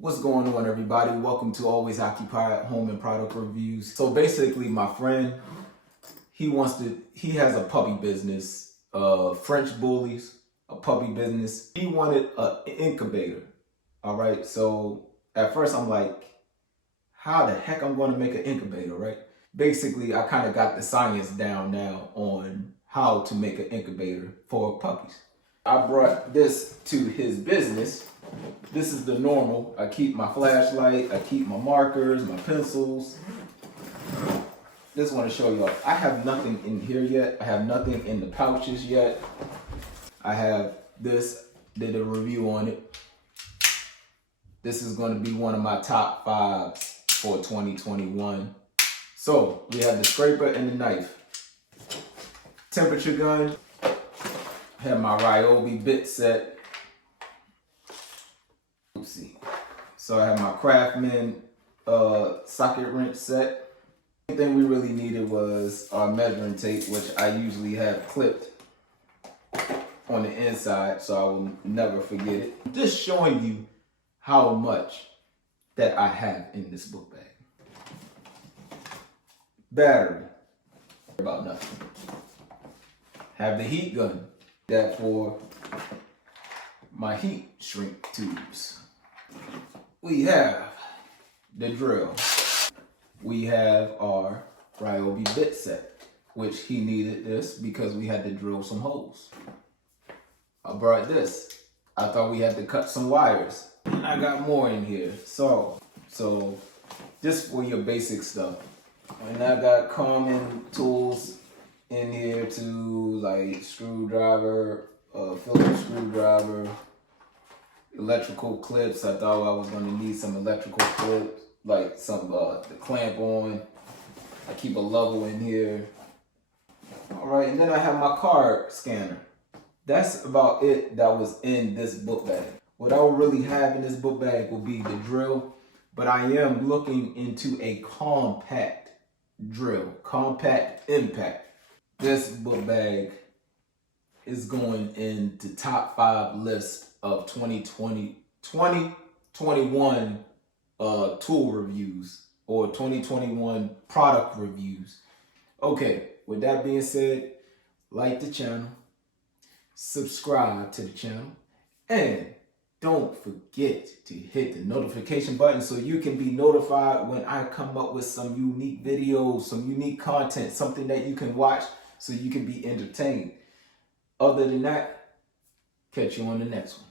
What's going on, everybody? Welcome to Always Occupied Home and Product Reviews. So basically, my friend, he has a puppy business, French bullies, a puppy business. He wanted an incubator. All right. So at first I'm like, how the heck I'm going to make an incubator, right? Basically, I kind of got the science down now on how to make an incubator for puppies. I brought this to his business. This is the normal. I keep my flashlight, I keep my markers, my pencils. Just want to show y'all. I have nothing in here yet. I have nothing in the pouches yet. I have this, did a review on it. This is going to be one of my top 5 for 2021. So we have the scraper and the knife. Temperature gun. I have my Ryobi bit set. Let's see. So I have my Craftsman socket wrench set. The thing we really needed was our measuring tape, which I usually have clipped on the inside, so I will never forget it. Just showing you how much that I have in this book bag. Battery, about nothing. Have the heat gun, that for my heat shrink tubes. We have the drill. We have our Ryobi bit set, which he needed this because we had to drill some holes. I brought this. I thought we had to cut some wires. And I got more in here. So just for your basic stuff. And I got common tools in here too, like screwdriver, Phillips screwdriver, electrical clips. I thought I was going to need some electrical clips, like some to clamp on. I keep a level in here. All right, and then I have my card scanner. That's about it that was in this book bag. What I will really have in this book bag will be the drill, but I am looking into a compact drill, compact impact. This book bag is going into top 5 list of 2021 tool reviews or 2021 product reviews. Okay, with that being said, like the channel, subscribe to the channel, and don't forget to hit the notification button so you can be notified when I come up with some unique videos, some unique content, something that you can watch so you can be entertained. Other than that, catch you on the next one.